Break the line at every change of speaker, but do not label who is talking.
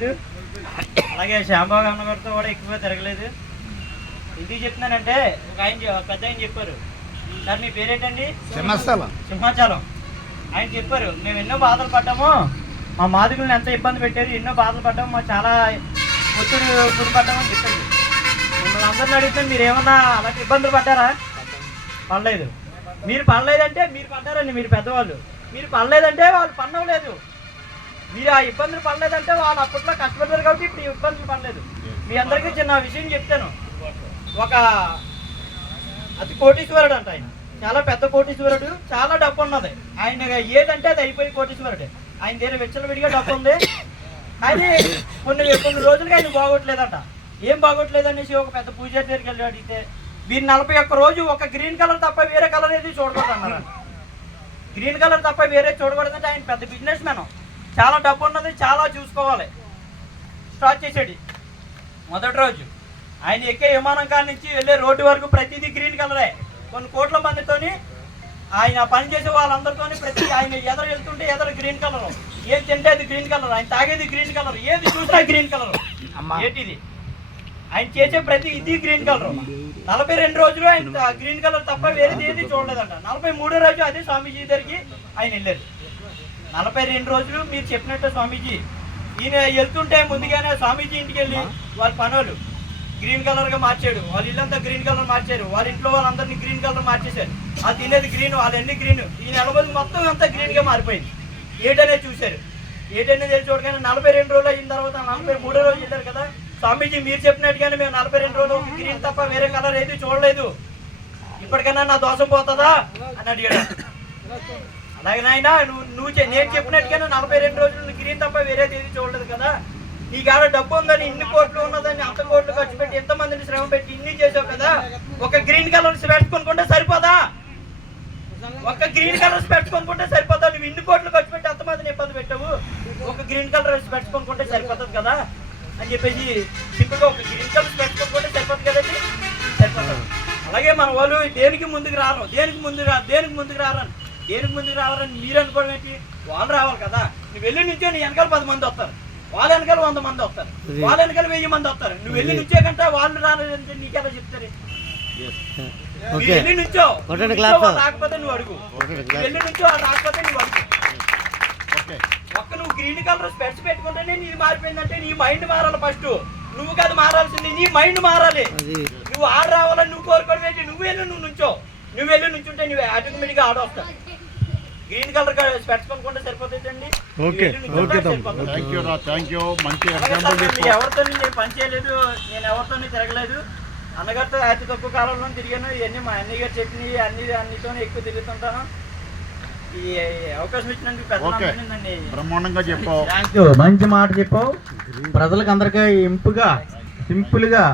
తిరగలేదు. అలాగే శ్యాంబాబు అన్న గారితో కూడా ఎక్కువగా తిరగలేదు. ఎందుకు చెప్తున్నానంటే ఒక ఆయన పెద్ద ఆయన చెప్పారు. సార్ మీ పేరేంటండి?
సింహస్థలం
సింహాచలం. ఆయన చెప్పారు మేము ఎన్నో బాధలు పడ్డాము. మా మాదిగులను ఎంత ఇబ్బంది పెట్టారు ఎన్నో బాధలు పడ్డాము. మా చాలా ఒత్తిడి గురి పడ్డామని చెప్పారు. మిమ్మల్ని అందరిని అడిగితే మీరు ఏమన్నా అలాంటి ఇబ్బందులు పడ్డారా? పడలేదు. మీరు పడలేదంటే మీరు పడ్డారండి మీరు పెద్దవాళ్ళు. మీరు పడలేదంటే వాళ్ళు పడలేదు మీరు ఆ ఇబ్బందులు పడలేదంటే వాళ్ళు అప్పట్లో కష్టపడ్డారు కాబట్టి ఇప్పుడు ఇబ్బందులు పడలేదు. మీ అందరికీ చిన్న విషయం చెప్తాను. ఒక అతి కోటీశ్వరుడు అంట ఆయన. చాలా పెద్ద కోటీశ్వరుడు చాలా డబ్బు ఉన్నది. ఆయన ఏదంటే అది అయిపోయి కోటీశ్వరుడే. ఆయన దగ్గర విచ్చలవిడిగా డబ్బు ఉంది. కానీ కొన్ని కొన్ని రోజులుగా ఆయన బాగోట్లేదంట. ఏం బాగోట్లేదు అనేసి ఒక పెద్ద పూజారి దగ్గరికి వెళ్ళి అడిగితే మీరు నలభై ఒక్క రోజు ఒక గ్రీన్ కలర్ తప్ప వేరే కలర్ ఏది చూడకూడదు అన్నారు గ్రీన్ కలర్ తప్ప వేరే చూడకూడదంటే ఆయన పెద్ద బిజినెస్ మ్యాన్. చాలా డబ్బు ఉన్నది చాలా చూసుకోవాలి. స్టార్ట్ చేసాడు మొదటి రోజు. ఆయన ఎక్కే విమానం కాడ నుంచి వెళ్ళే రోడ్డు వరకు ప్రతిదీ గ్రీన్ కలరే. కొన్ని కోట్ల మందితోని ఆయన పని చేసే వాళ్ళందరితోని ప్రతి ఆయన ఎదరు వెళ్తుంటే ఎదరు గ్రీన్ కలర్. ఏది తింటే అది గ్రీన్ కలర్. ఆయన తాగేది గ్రీన్ కలర్. ఏది చూసినా గ్రీన్ కలర్. ఏంటిది? ఆయన చేసే ప్రతి ఇది గ్రీన్ కలర్. నలభై రెండు రోజులు ఆయన గ్రీన్ కలర్ తప్ప వేరేది ఏది చూడలేదంట. నలభై మూడో రోజు అదే స్వామీజీ దగ్గరికి ఆయన వెళ్ళారు. నలభై రెండు రోజులు మీరు చెప్పినట్టు స్వామీజీ. ఈయన వెళ్తుంటే ముందుగానే స్వామీజీ ఇంటికి వెళ్ళి వాళ్ళ పనులు గ్రీన్ కలర్గా మార్చాడు. వాళ్ళ ఇల్లంతా గ్రీన్ కలర్ మార్చారు. వాళ్ళ ఇంట్లో వాళ్ళందరినీ గ్రీన్ కలర్ మార్చేశారు. ఆ తినేది గ్రీన్ వాళ్ళన్నీ గ్రీన్. ఈ నెల మొత్తం అంతా గ్రీన్గా మారిపోయింది. ఏటనేది చూశారు. ఏటనేది వెళ్ళి చూడగానే నలభై రెండు రోజులు అయిన తర్వాత నలభై మూడో రోజు వెళ్ళారు కదా. స్వామీజీ మీరు చెప్పినట్టుగానే మేము నలభై రెండు రోజులు గ్రీన్ తప్ప వేరే కలర్ ఏది చూడలేదు. ఇప్పటికైనా నా దోషం పోతుందా? అని అడిగాడు. అలాగే నాయన నువ్వు నువ్వు నేను చెప్పినట్టుగానే నలభై రెండు రోజులు నువ్వు గ్రీన్ తప్ప వేరేది ఏది చూడలేదు కదా. నీ కాడ డబ్బు ఉందని ఇన్ని కోట్లు ఉన్నదని అంత కోట్లు ఖర్చు పెట్టి ఎంత మందిని శ్రమ పెట్టి ఇన్ని చేసావు కదా. ఒక గ్రీన్ కలర్ స్పెట్స్ కొనుక్కుంటే సరిపోదా? ఒక గ్రీన్ కలర్ స్పెట్స్ కొనుక్కుంటే సరిపోతా నువ్వు ఇన్ని కోట్లు ఖర్చు పెట్టి అంత మందిని ఇబ్బంది పెట్టావు. ఒక గ్రీన్ కలర్ స్పెట్స్ కొనుక్కుంటే సరిపోతుంది కదా? అని చెప్పేసి సింపుల్గా ఒక గ్రీన్ కలర్ స్పెట్స్ కొనుక్కుంటే సరిపోతుంది కదండి సరిపోతుంది. అలాగే మన వాళ్ళు దేనికి ముందుకు రారు? దేనికి ముందుకు రా దేనికి ముందుకు రారని? దేనికి ముందుకు రావాలని మీరు అనుకోవడం ఏంటి? వాళ్ళు రావాలి కదా. నువ్వు వెళ్ళి నుంచో నీ వెనకాల పది మంది వస్తారు. వాళ్ళ వెనకాల వంద మంది వస్తారు. వాళ్ళ వెనకాల వెయ్యి మంది వస్తారు. నువ్వు వెళ్ళి నుంచే కంటే వాళ్ళు రాలేదంటే నీకెలా చెప్తారు? వెళ్ళి నుంచో. రాకపోతే నువ్వు అడుగు. వెళ్ళి నుంచో రాకపోతే నువ్వు అడుగు. ఒక్క నువ్వు గ్రీన్ కలర్ స్పెట్స్ పెట్టుకుంటేనే నీ మారిపోయిందంటే నీ మైండ్ మారాలి ఫస్ట్ నువ్వు కాదు మారాల్సింది నీ మైండ్ మారాలి. నువ్వు ఆడ రావాలని నువ్వు కోరుకోవడం ఏంటి? నువ్వు వెళ్ళి నువ్వు నుంచో. నువ్వు వెళ్ళి నుంచుంటే నువ్వు ఆటోమేటిక్గా ఆడ వస్తావు. గ్రీన్ కలర్ సరిపోతుందండి.
ఓకే, ఓకే తమ్ముడు.
సరిపోతుంది.
థ్యాంక్ యూ రా థ్యాంక్ యూ మంచి
నేను
చెప్పు
ఎవరితో నేను పని చేయలేదు నేను ఎవరితో తిరగలేదు. అన్నగారితో అతి తక్కువ కాలంలో తిరిగాను. ఇవన్నీ మా అన్నయ్య గారు చెప్పినవి అన్ని అన్నితో ఎక్కువ తిరుగుతుంటాను. ఈ అవకాశం ఇచ్చినందుకు
బ్రహ్మాండంగా చెప్పావు.
మంచి మాట చెప్పావు. ప్రజలకు అందరికీ ఇంపుగా సింపుల్గా